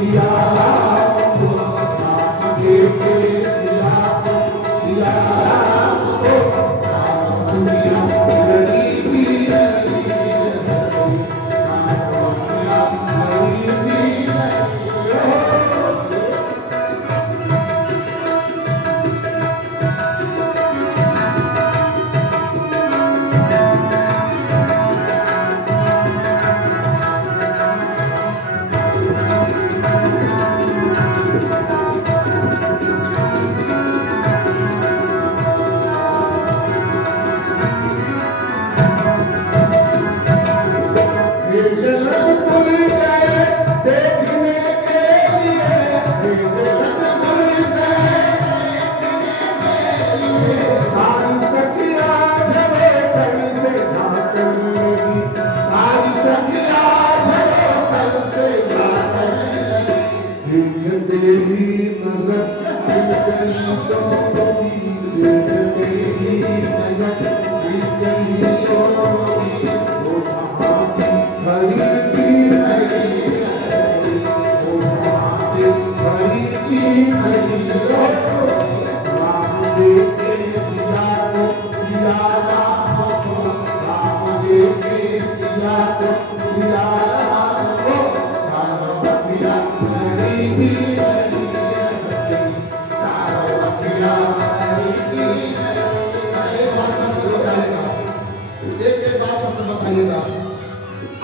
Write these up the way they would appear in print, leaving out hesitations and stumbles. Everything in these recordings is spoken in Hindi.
सिया राम को राम देखे सिया राम को चारों अखियां लड़ी भी लगी चारों अखियां लड़ी भी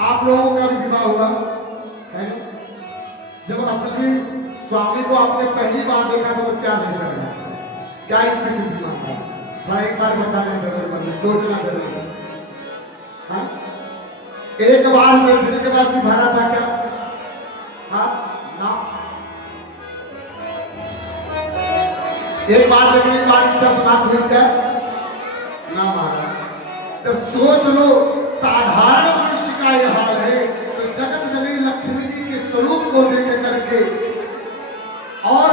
आप लोगों का भी विवाह हुआ है। जब अपने स्वामी को आपने पहली बार देखा था तो क्या दशा था, क्या स्थिति थी माता? थोड़ा एक बार बताना जरूर, सोचना जरूर। हाँ, एक बार देखने के बाद भरा था क्या? हाँ ना, एक बार देखने के बाद इच्छा समाप्त हुई क्या? ना महाराज। जब सोच लो साधारण मनुष्य का यह हाल है तो जगत जननी लक्ष्मी जी के स्वरूप को देख करके और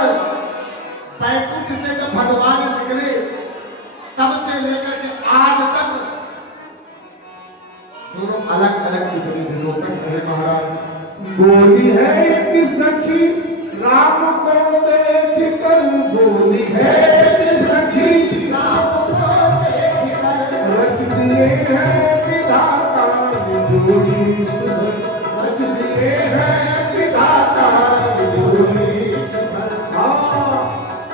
बैकुंठ से जब भगवान निकले तब से लेकर के आज तक दोनों अलग अलग कितने दिनों तक रहे महाराज। बोली है एक सखी राम को देख कर, बोली है एक सखी राम को देख कर, रच दिए हैं विधाता जोड़ी सुधर, रच दिए हैं विधाता जोड़ी सुधर। हाँ,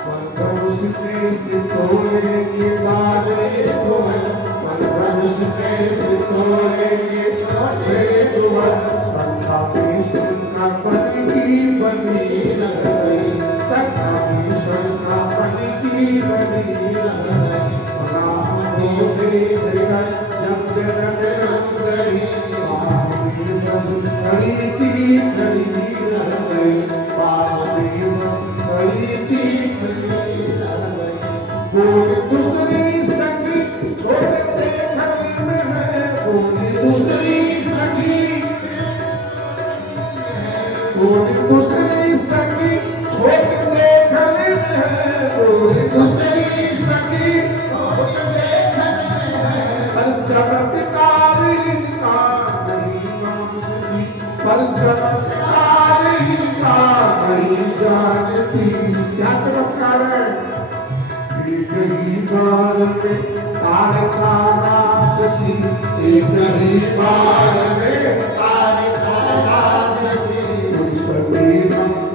परधनुष के सितोरे के बारे तो है, परधनुष के सितोरे के छोटे तो है, सखा भीष्म का पति की बनी रह गई, सखा भीष्म का पति की बनी रह गई। राम को देख कर जब जनक रंग गई, पार्वती बस खड़ी की खड़ी रह गई, पार्वती बस खड़ी की खड़ी रह गई। बोली दूसरी सखी छोटे देखने में है, बोली दूसरी सखी, बोली दूसरी सखी छोटे देखने में है, बोली दूसरी सखी छोटे देखने में है। पर चमत्कार इनका नहीं मानती, पर चमत्कार इनका नहीं जानती। क्या चमत्कार है? एक ही बार में तारका राक्षसी, एक ही बार में तारका राक्षसी, उन सभी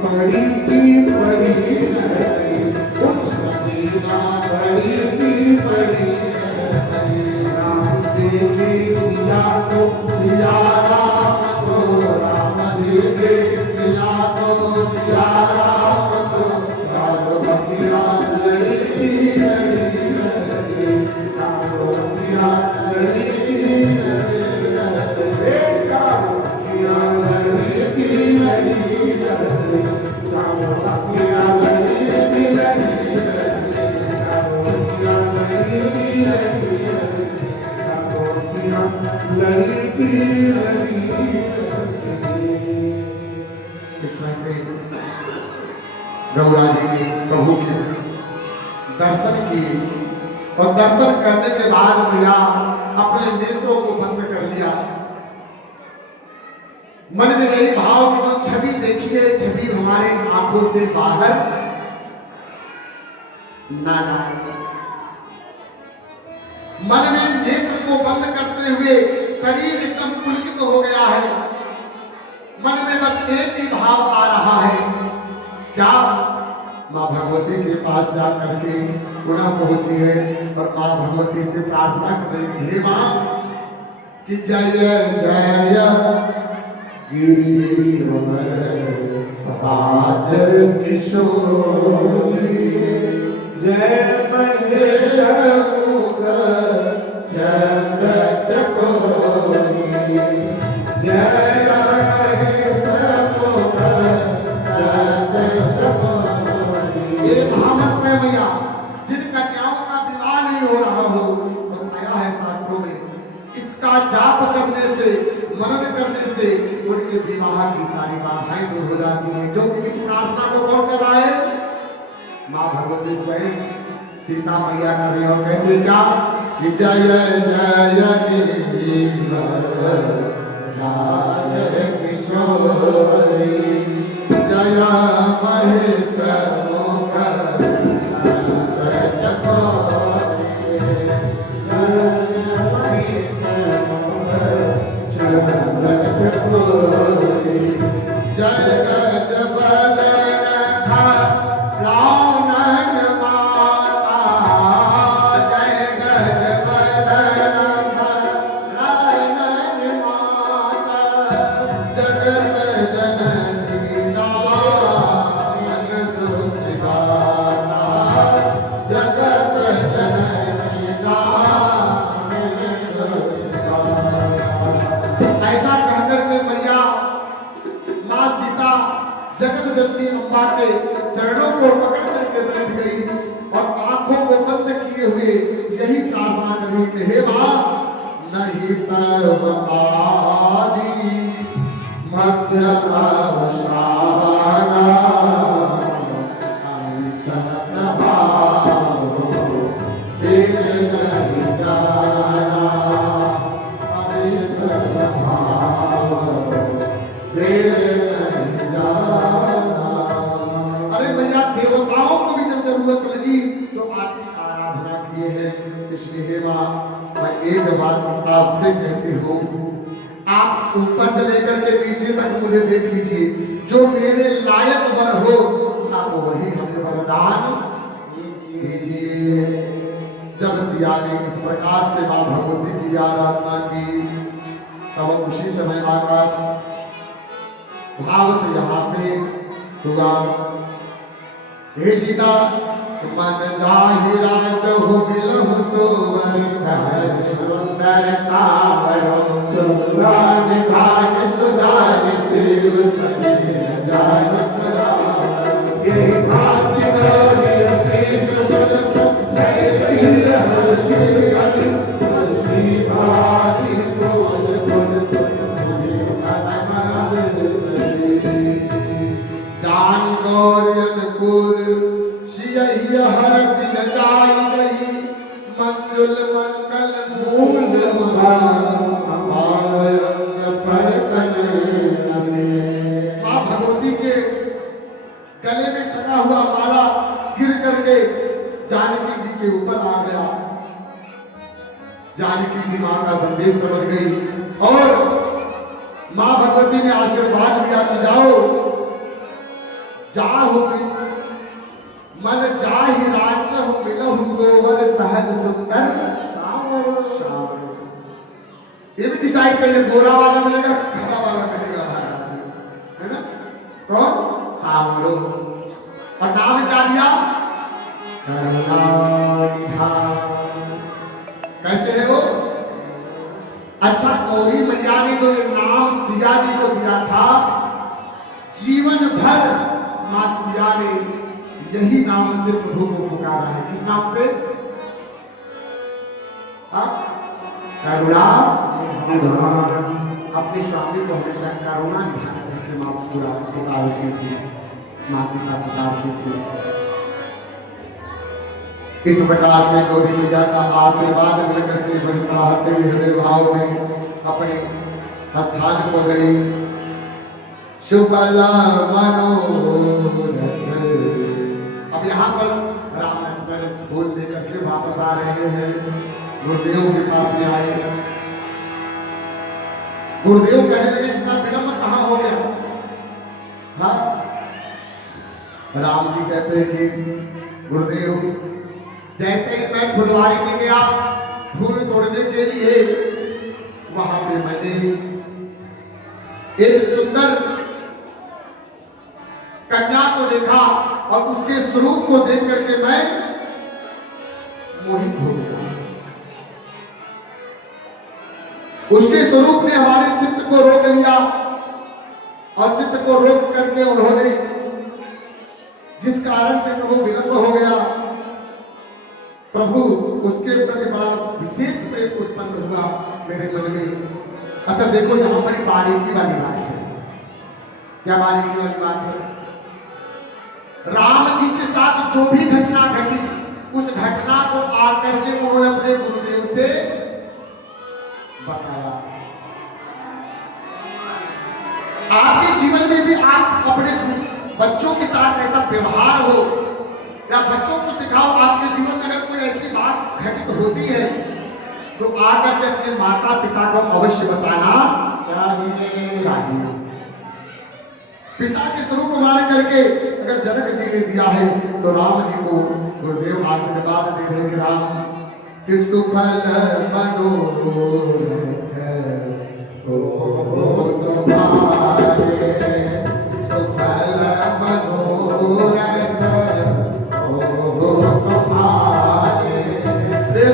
पड़ी की पड़ी रह गई, उन सभी पड़ी की पड़ी रह गई। राम देखे सिया को सिया राम को, राम देखे सिया को सिया राम को, चारों अखियां लड़ी की लड़ी रह गई, चारों अखियां लड़ी की लड़ी रह गई, चारों अखियां लड़ी की लड़ी रह गई, चारों अखियां लड़ी की लड़ी रह गई, चारों अखियां लड़ी की लड़ी रह गई, चारों अखियां लड़ी की लड़ी रह गई। इस तरह से गौरा जी के प्रभु के दर्शन किए और दर्शन करने के बाद मैया अपने नेत्रों को बंद कर लिया। मन में यही भाव की जो छवि देखी है, छवि तुम्हारे आंखों से बाहर ना लाए। मन में नेत्र को बंद करते हुए शरीर एकदम पुलकित हो गया है। मन में बस एक ही भाव आ रहा है, क्या मां भगवती के पास जाकर के पुनः पहुंची है और मां भगवती से प्रार्थना कर रही है, हे मां कि जय जय गिरिवर राज किशोरी, जय महेश मुख चंद चकोरी, जय महेश मुख चंद चकोरी। ये महामंत्र है भैया, जिन कन्याओं का विवाह नहीं हो रहा हो, बताया है शास्त्रों में, इसका जाप करने से, मनन करने से उनके विवाह की सारी बाधाएं दूर हो जाती हैं। क्योंकि इस प्रार्थना को कौन कर रहा है? मां भगवती स्वयं सीता मैया कर रही है और कहते क्या कि जय जय गिरिवर राज किशोरी, जय महेश मुख चंद्र चकोरी, जय महेश मुख चंद्र चकोरी, जय गज बदन रावण माता, जय गज बदन रावण माता, जगत जननी दान दुखदाता, जगत जननी दान दुखदाता। ऐसा कहकर के मैया मां सीता जगत जननी अम्बा के चरणों को पकड़ करके बैठ गई और आंखों को बंद किए हुए यही प्रार्थना करी कि हे मां नहीं तब आदि मध्य अवसाना, अमित प्रभाव तेरे नहीं जाना, अमित प्रभाव तेरे नहीं जाना। अरे भैया, देवताओं को भी जब जरूरत लगी तो आपकी आराधना किए हैं। इसलिए हे मां, मैं एक बात आपसे कहती हूँ, आप ऊपर से लेकर के नीचे तक मुझे देख लीजिए, जो मेरे लायक वर हो आप वही हमें वरदान दीजिए। जब सिया ने इस प्रकार से मां भगवती की आराधना की, तब उसी समय आकाश भाव से यहाँ पे हुआ, हे सीता मन जाहिरा चहु मिलहु सोवर सहज सुंदर सावरो, दुर्गान धान सुजान शिव सखी जानत राम, ये भाग्य गौरी शेष सुन सहित हर्षि अति हर्षि भवानी क्रोध गुण जान गौरियन कुल सियहि हरस न जाई गई, मंगल मंगल मूल मां भगवती के गले में टका हुआ माला गिर करके जानकी जी के ऊपर आ गया। जानकी जी मां का संदेश समझ गई और मां भगवती ने आशीर्वाद दिया कि जाओ जाहु मन जाहि राज्य मिलहु सोवर सहज सुंदर सावरो। ये भी डिसाइड कर ले, गोरा वाला मिलेगा काला वाला मिलेगा, है ना? कौन? सावरो। और नाम क्या दिया? करुणानिधान। कैसे है वो? अच्छा, गौरी मैया ने जो नाम सिया जी को दिया था, जीवन भर मां सिया ने यही नाम से प्रभु को पुकारा है। किस नाम से? करुणा निधान। अपने स्वामी को हमेशा करुणा निधान करके मां पूरा पुकारती थी, मां सीता पुकारती थी। इस प्रकार से गौरी मैया का आशीर्वाद मिलकर के बड़ी सराहते हुए हृदय भाव में अपने स्थान को गई। शुक्ला मनोरम वापस आ रहे हैं, गुरुदेव के पास में आए। गुरुदेव कहने लगे इतना विलंब कहाँ हो गया? हाँ, राम जी कहते हैं कि गुरुदेव जैसे ही मैं फुलवारी में गया फूल तोड़ने के लिए, वहां पे मैंने एक सुंदर कन्या को देखा और उसके स्वरूप को देख करके मैं मोहित हो गया। उसके स्वरूप ने हमारे चित्त को रोक लिया और चित्त को रोक करके उन्होंने जिस कारण से प्रभु विलंब हो गया, प्रभु उसके प्रति बड़ा विशेष प्रेम उत्पन्न हुआ मेरे मन में। अच्छा देखो, यहां बड़ी बारीकी वाली बात है। क्या बारीकी वाली बात है? राम जी के साथ जो भी घटना घटी, उस घटना को आकर के उन्होंने अपने गुरुदेव से बताया। आपके जीवन में भी आप अपने बच्चों के साथ ऐसा व्यवहार हो, या बच्चों को सिखाओ, आपके जीवन में अगर कोई ऐसी बात घटित होती है तो आकर के अपने माता पिता को अवश्य बताना चाहिए। पिता के स्वरूप मान करके अगर जनक जी ने दिया है तो राम जी को गुरुदेव आशीर्वाद दे रहे कि राम कि सुफल मनोरथ हो तुम्हारे, सुफल मनोरथ हो तुम्हारे।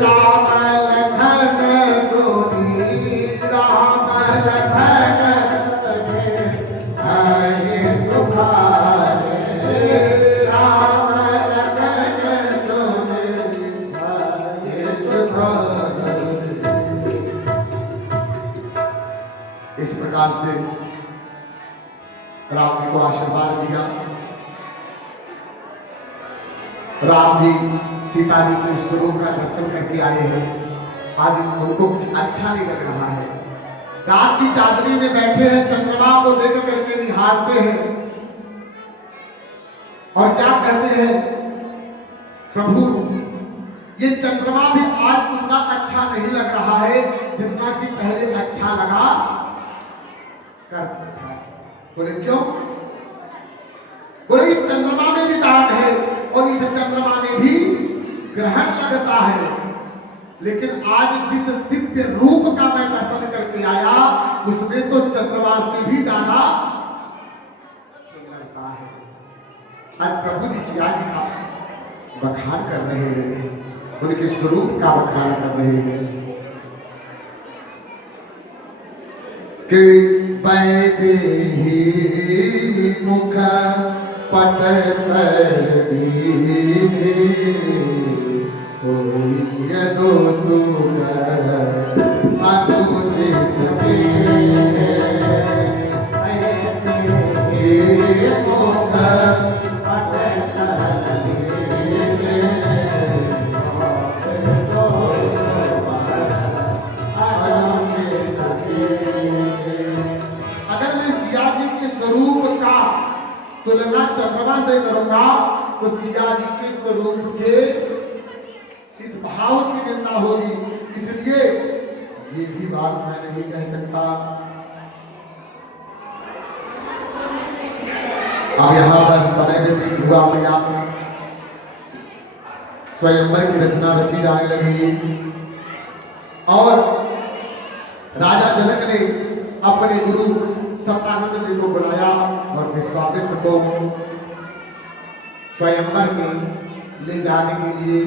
राम लखन सोनी, राम लखन सने आए सुखारे। राम लखन सोने आए सुखारे। इस प्रकार से राम जी को आशीर्वाद दिया। राम जी सीता जी के स्वरूप का दर्शन करके आए हैं। आज उनको कुछ अच्छा नहीं लग रहा है। रात की चादरी में बैठे हैं, चंद्रमा को देख करके निहारते हैं और क्या कहते हैं, प्रभु ये चंद्रमा भी आज उतना अच्छा नहीं लग रहा है जितना कि पहले अच्छा लगा करता था। बोले क्यों? बोले इस चंद्रमा में भी दाग है और इस चंद्रमा में भी ग्रहण लगता है, लेकिन आज जिस दिव्य रूप का मैं दर्शन करके आया उसमें तो चंद्रमा से भी ज्यादा सुंदरता है। आज प्रभु जी सिया जी का बखान कर रहे हैं, उनके स्वरूप का बखान कर रहे हैं कि वैदेही मुख पट तर दीने, यदो सुगढ़ अनुचित कीने। मुख पट तर दीने, यदो सुगढ़ अनुचित कीने। अगर मैं सिया जी के स्वरूप का तुलना चंद्रमा से करूंगा तो सिया जी के स्वरूप के इस भाव की निंदा होगी, इसलिए ये भी बात मैं नहीं कह सकता। अब यहां पर समय व्यतीत हुआ, मैया स्वयंवर की रचना रची जाने लगी और राजा जनक ने अपने गुरु सत्यानंद जी को बुलाया और विश्वामित्र को स्वयंवर में ले जाने के लिए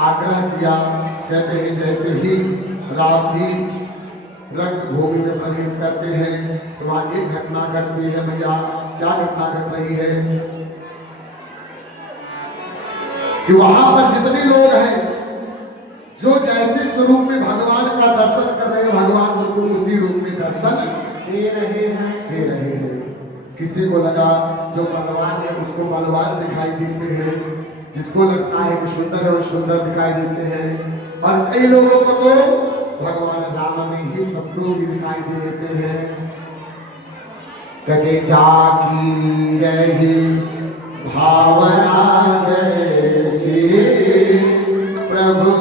आग्रह किया। कहते हैं जैसे ही राम जी रंगभूमि में प्रवेश करते हैं तो वहां एक घटना घटती है। भैया क्या घटना घट रही है कि वहां पर जितने लोग हैं जो जैसे स्वरूप में भगवान का दर्शन कर रहे हैं, भगवान उनको उसी रूप में दर्शन दे रहे हैं। किसी को लगा जो बलवान है उसको बलवान दिखाई देते हैं, जिसको लगता है कि सुंदर है वो सुंदर दिखाई देते हैं, और कई लोगों को तो भगवान राम में ही शत्रु भी दिखाई देते हैं। कदे जाकी रही भावना जैसी प्रभु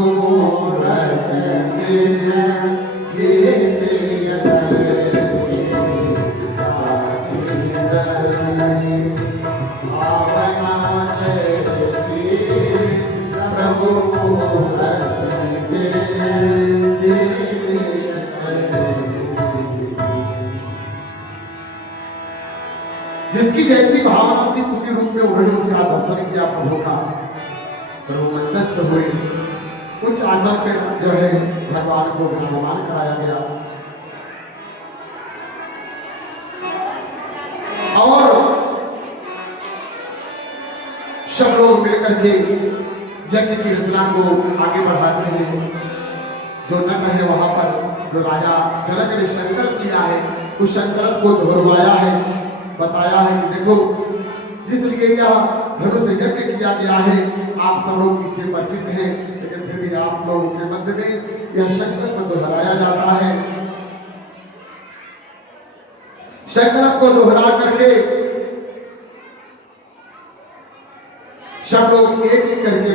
जैसी भावना थी उसी रूप में उन्होंने उसका दर्शन किया प्रभु का। तो वो मंचस्थ हुए, उच्च आसन पे जो है भगवान को विराजमान कराया गया। और सब लोग मिलकर के यज्ञ की रचना को आगे बढ़ाते हैं। जो नट है वहां पर जो राजा जनक ने संकल्प लिया है, उस संकल्प को दोहराया है, बताया है कि देखो जिस लिए यह धनुष यज्ञ किया गया है आप सब लोग इससे परिचित हैं, लेकिन फिर भी आप लोगों के मध्य में यह संकल्प दोहराया जाता है। संकल्प को दोहरा करके सब लोग एक एक करके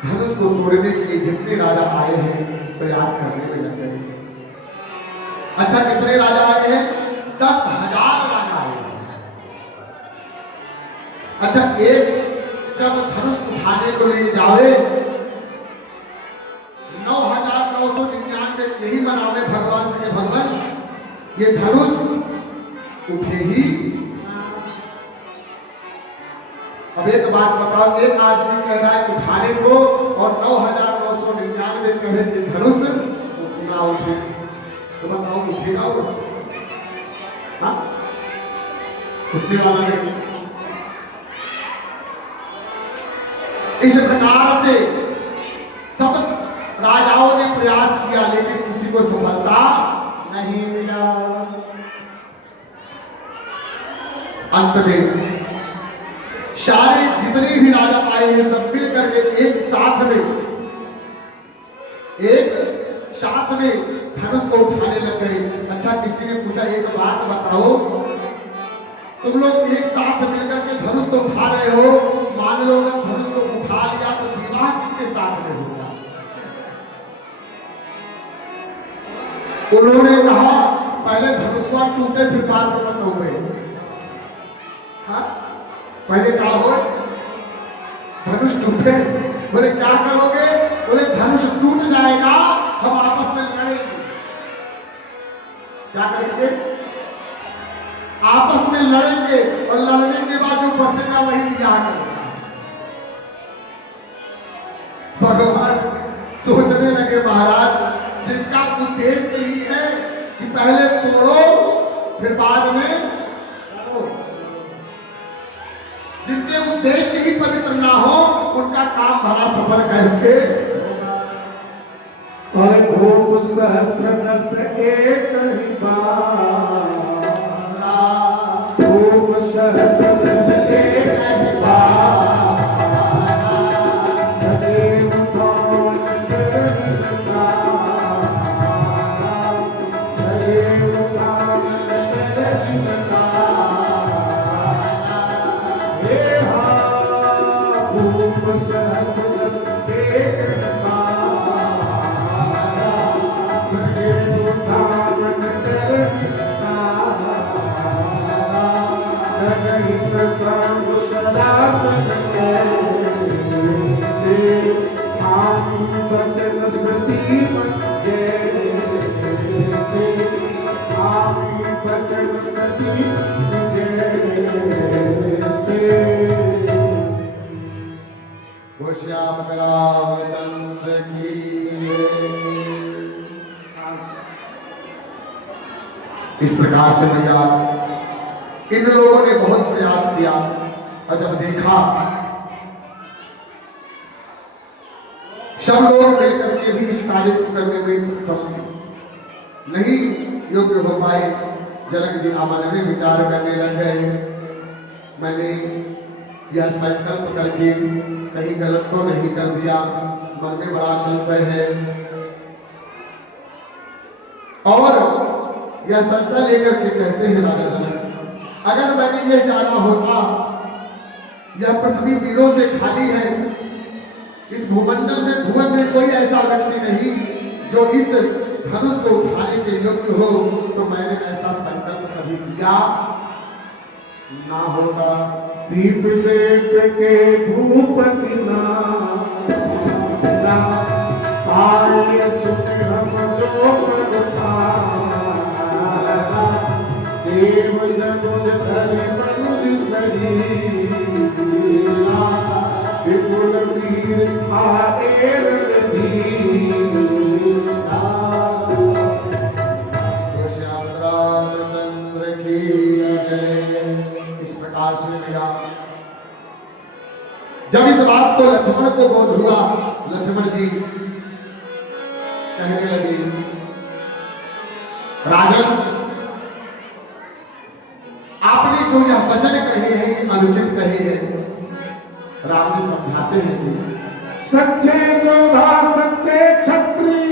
धनुष को तोड़ने के लिए जितने राजा आए हैं प्रयास करने में लग गए। अच्छा, कितने राजा आए हैं? 10,000 राजा आए हैं। अच्छा, एक जब धनुष उठाने को लिए जावे 9,999 यही मनावे भगवान से, भगवान ये धनुष उठे ही। अब एक बात बताओ, एक आदमी कह रहा है उठाने को और 9,999 कह रहे थे धनुष ना उठे, तो बताओ उठेगा वो? हाँ, उठने वाला नहीं। इस प्रकार से सब राजाओं ने प्रयास किया लेकिन किसी को सफलता नहीं मिला। अंत में सारे जितने भी राजा आए हैं सब मिल करके एक साथ में धनुष को उठाने लग गए। अच्छा, किसी ने पूछा एक बात बताओ, तुम लोग एक साथ मिलकर के धनुष तो उठा रहे हो, मान लो अगर धनुष को उठा लिया तो विवाह किसके साथ में होगा? उन्होंने कहा पहले धनुष को टूटे फिर बाद में बंद हो गए। हाँ, पहले क्या हो धनुष टूटे, बोले क्या करोगे? बोले धनुष टूट जाएगा, हम आपस में लड़ेंगे। क्या करेंगे? आपस में लड़ेंगे और लड़ने के बाद जो बचेगा वही विवाह करेगा। भगवान सोचने लगे महाराज जिनका उद्देश्य ही है कि पहले तोड़ो फिर बाद में लड़ो, जिनके उद्देश्य ही पवित्र ना हो उनका काम भला सफल कैसे? और भूप सहस्त्र दस एक ही बार, भूप सहस्त्र दस एक ही बार, देव कौन करता, देव कौन करता, भूप सहस्त्र दस एक ही बार, देव कौन करता, रहित सर्व सदा सत्य, आमी बचन सती जैसे, आमी बचन सती जैसे। श्याम रामचंद्र की। इस प्रकार से भैया इन लोगों ने बहुत प्रयास किया और जब देखा सब लोग मिलकर के भी इस कार्य को करने में नहीं योग्य हो पाए, जनक जी मन में विचार करने लग गए, मैंने यह संकल्प करके कहीं गलत तो नहीं कर दिया, मन में बड़ा संशय है। और यह संशय लेकर के कहते हैं राजा जनक, अगर मैंने यह जाना होता यह पृथ्वी वीरों से खाली है, इस भूमंडल में भुवन में कोई ऐसा व्यक्ति नहीं जो इस धनुष को उठाने के योग्य हो, तो मैंने ऐसा संकल्प कभी किया ना होता। दीप लेप के भूपति ना पाए सुख हम जो प्रभुता, देव जनुज धरि मनुज शरीरा विपुल वीर आएर धीरा। तो श्याम रामचंद्र की जय। इस प्रकार से भैया जब इस बात को लक्ष्मण को बोध हुआ, लक्ष्मण जी कहने लगे राजन, आपने जो यह वचन कहे हैं ये अनुचित कहे हैं। राम जी समझाते हैं कि सच्चे योद्धा सच्चे छत्री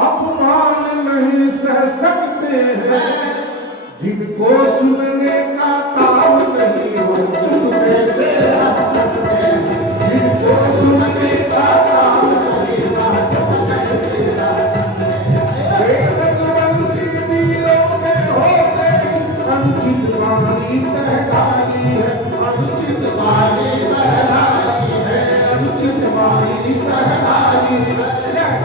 अपमान नहीं सह सकते हैं, जिनको सुनने का ताव नहीं वो चुपके से रह सकते हैं, जिनको सुनने का ताव नहीं वो चुपके से रह सकते हैं। वेदवंशी वीरों में होते अनुचित वाणी कहलाती है, अनुचित वाणी कहलाती है, अनुचित वाणी कहलाती है।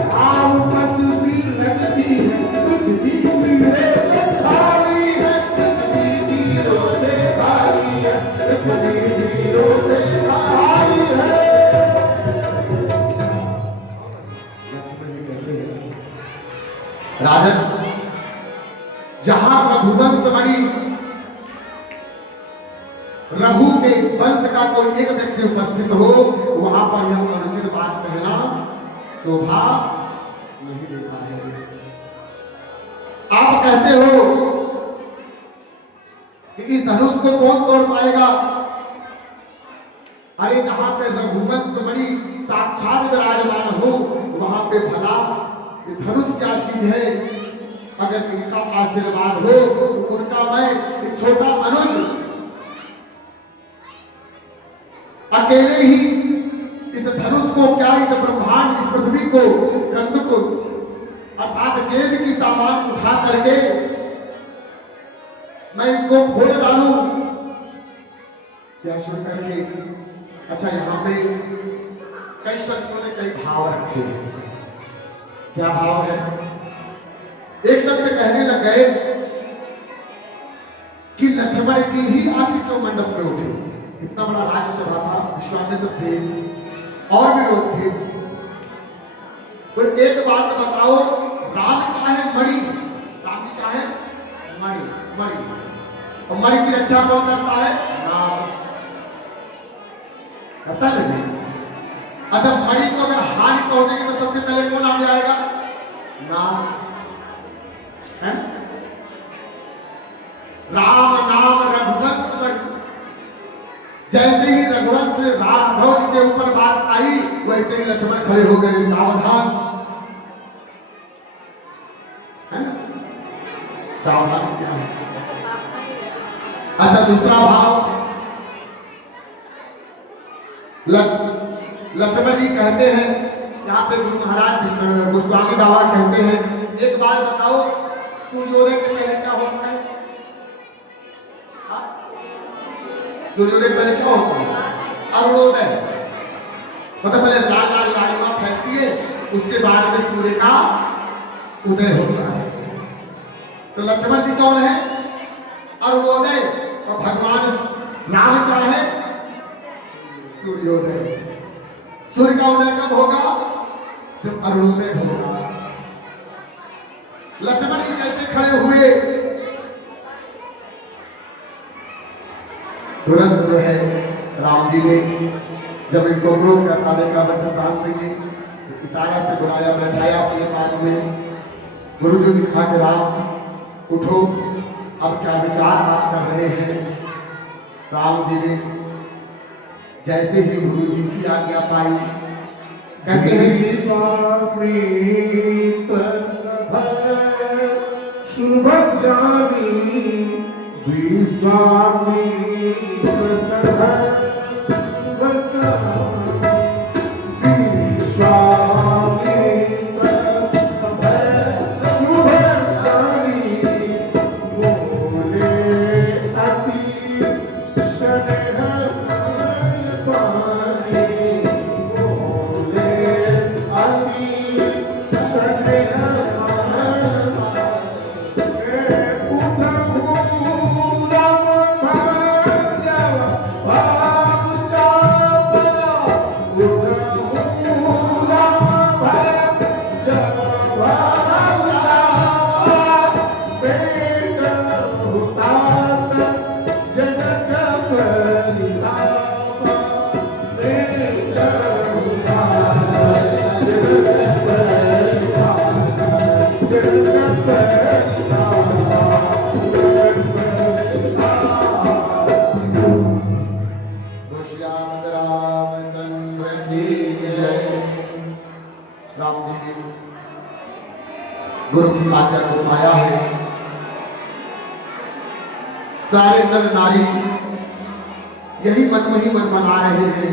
भाव मत सी लगती है, पृथ्वी वीरों से खाली है, पृथ्वी वीरों से खाली है, पृथ्वी वीरों से खाली है। लक्ष्मण जी कहते हैं राजन, जहां रघुवंश मणि रघु के वंश का कोई एक व्यक्ति उपस्थित हो, वहां पर यह अनुचित बात कहना शोभा नहीं देता है। आप कहते हो कि इस धनुष को कौन तोड़ पाएगा? अरे जहां पे रघुवंश मणि साक्षात विराजमान हो, वहां पे भला ये धनुष क्या चीज है? अगर इनका आशीर्वाद हो तो उनका मैं एक छोटा अनुज अकेले ही इस धनुष को, क्या इस ब्रह्मांड, इस पृथ्वी को, कंदुक अर्थात गेंद की सामान उठा करके मैं इसको फोड़ डालूं? क्या सुन करके अच्छा यहां पे कई शब्दों ने कई भाव रखे। क्या भाव है? एक शब्द कहने लग गए कि लक्ष्मण जी ही आके क्यों मंडप पे उठे? इतना बड़ा राज्यसभा था, विश्वामित्र थे और भी लोग थे। तो एक बात बताओ, राम का है मणि, राम जी का है मणि, मणि, और मणि की रक्षा कौन करता है? राम करता है। अच्छा, मणि को अगर हानि पहुंचेगी तो सबसे पहले कौन आगे आएगा? राम है? राम नाम रघुवंश मणि। जैसे ही रघुवंश राघव जी के ऊपर बात आई, वैसे ही लक्ष्मण खड़े हो गए, सावधान है ना? सावधान क्या है? अच्छा, दूसरा भाव लक्ष्मण जी कहते हैं, यहाँ पे गुरु महाराज गोस्वामी बाबा कहते हैं, एक बात बताओ, सूर्योदय के पहले क्या होता है? सूर्योदय पहले क्या होता है? अरुणोदय। मतलब पहले लाल लाल लालिमा फैलती है, उसके बाद में सूर्य का उदय होता है। तो लक्ष्मण जी कौन है? अरुणोदय। और भगवान राम क्या है? सूर्योदय। सूर्य का उदय कब होगा? जब अरुणोदय होगा। लक्ष्मण जी कैसे खड़े हुए, तुरंत जो है राम जी ने जब इनको क्रोध करता देखा, बेटा शांत रहिए, इशारा से बुलाया, बैठाया अपने पास में। गुरु जी दिखा के राम उठो, अब क्या विचार आप कर रहे हैं? राम जी ने जैसे ही गुरु जी की आज्ञा पाई, कहते हैं कि शुभ जानी विश्वामित्र सभा गुरु की आज्ञा को पाया है। सारे नर नारी यही मन में ही मन बना रहे हैं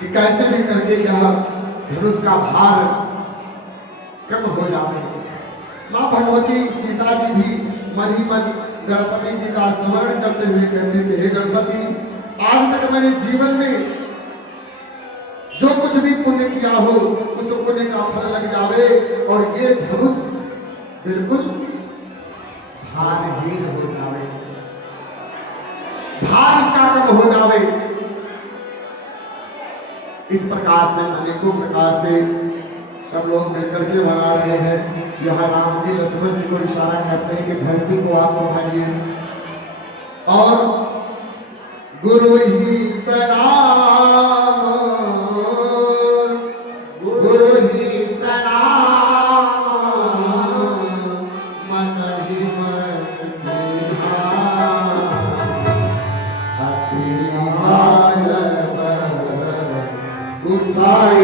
कि कैसे भी करके यह धनुष का भार कम हो जाए। मां भगवती सीता जी भी मन ही मन गणपति जी का स्मरण करते हुए कहते थे, हे गणपति, आज तक मैंने जीवन में जो कुछ भी पुण्य किया हो उस पुण्य का फल लग जावे और ये धनुष बिल्कुल भारहीन हो जावे, भार इसका कम हो जावे। इस प्रकार से अनेकों प्रकार से सब लोग मिलकर के मना रहे हैं। यहाँ राम जी लक्ष्मण जी को इशारा करते हैं कि धरती को आप संभालिए और गुरु ही प्रणाम, गुरु ही प्रणाम, मन ही मन उठाय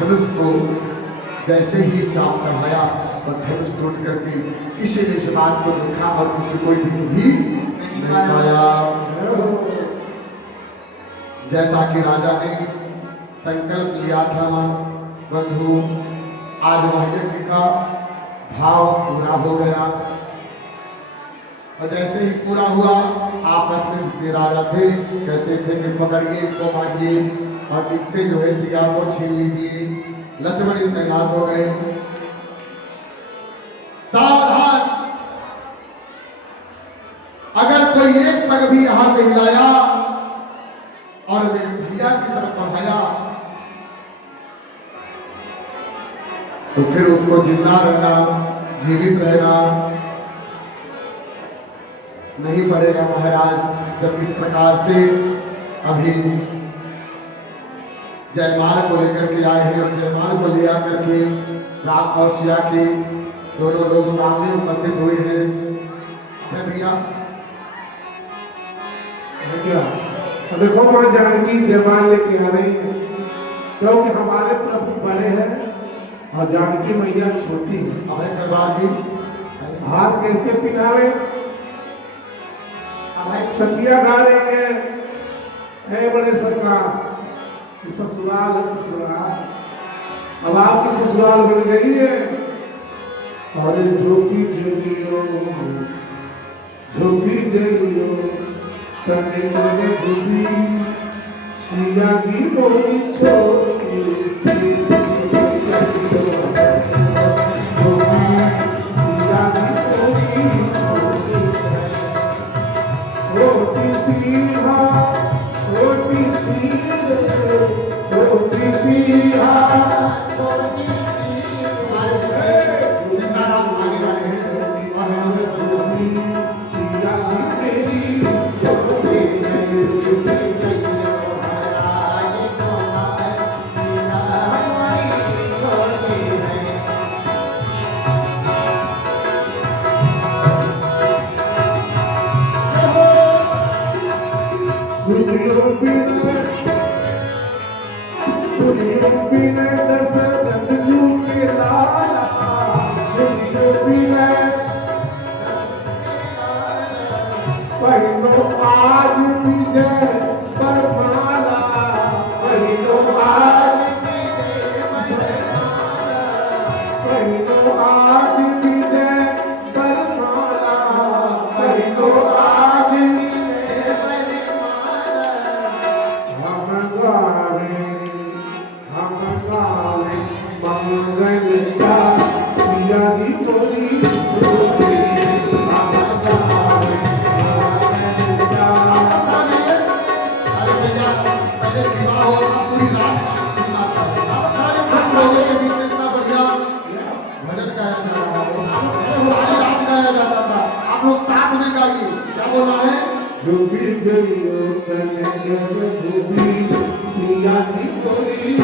धनुष को जैसे ही चाप चढ़ाया और धनुष टूट करके किसी ने इस बात को देखा और किसी को दिख भी नहीं पाया। जैसा कि राजा ने संकल्प लिया था बंधु, आज वह यज्ञ का भाव पूरा हो गया और जैसे ही पूरा हुआ आपस में जितने राजा थे कहते थे कि पकड़िए इनको, मारिए और इनसे जो है सिया को छीन लीजिए। लक्ष्मण जी तैनात हो गए। सावधान, अगर कोई एक पग भी यहां से हिलाया और मेरे भैया की तरफ बढ़ाया तो फिर उसको जिंदा रहना, जीवित रहना नहीं पड़ेगा महाराज। जब इस प्रकार से अभी जयमाल को लेकर के आए हैं और जयमाल को ले आकर के राम और सिया के दोनों लोग सामने उपस्थित हुए हैं। भैया देखो मां जानकी जयमाल लेके आ रही है, क्योंकि हमारे प्रभु बड़े हैं और जानकी मैया छोटी है। अभय दरबार जी हाथ कैसे पिघावे, सतिया गा रही है बड़े सरकार, ससुराल ससुराल, अब आपकी ससुराल बन गई है। अरे झोंकी जलियो, झोंकी जलियो, तने कोने बुद्धि, सिया की बोली छोटी सी, सिया की बोली छोटी सी, छोटी सी, छोटी सी, छोटी सी, हमारे सीताराम आने वाले हैं और हमें सुनियो बिनय दशरथ जू के लाला, सुनियो बिनय पहिलो आज विजय बरमाला, पहिलो आज विजय बरमाला, पहिलो आज विजय बरमाला, पहिलो आज विजय बरमाला। हम गावे मंगल चा पिया दी बोली छोड़ी, हम गावे मंगल चा। अरे भैया पहले विवाह होगा पूरी रात बात आता है। हम लोगों के बीच में इतना बढ़िया भजन गाया जा रहा है, सारी रात गाया जाता था। आप लोग साथ में गाइए, क्या बोलना है? जो भी जइयो तने जब भूमि सिया दी बोली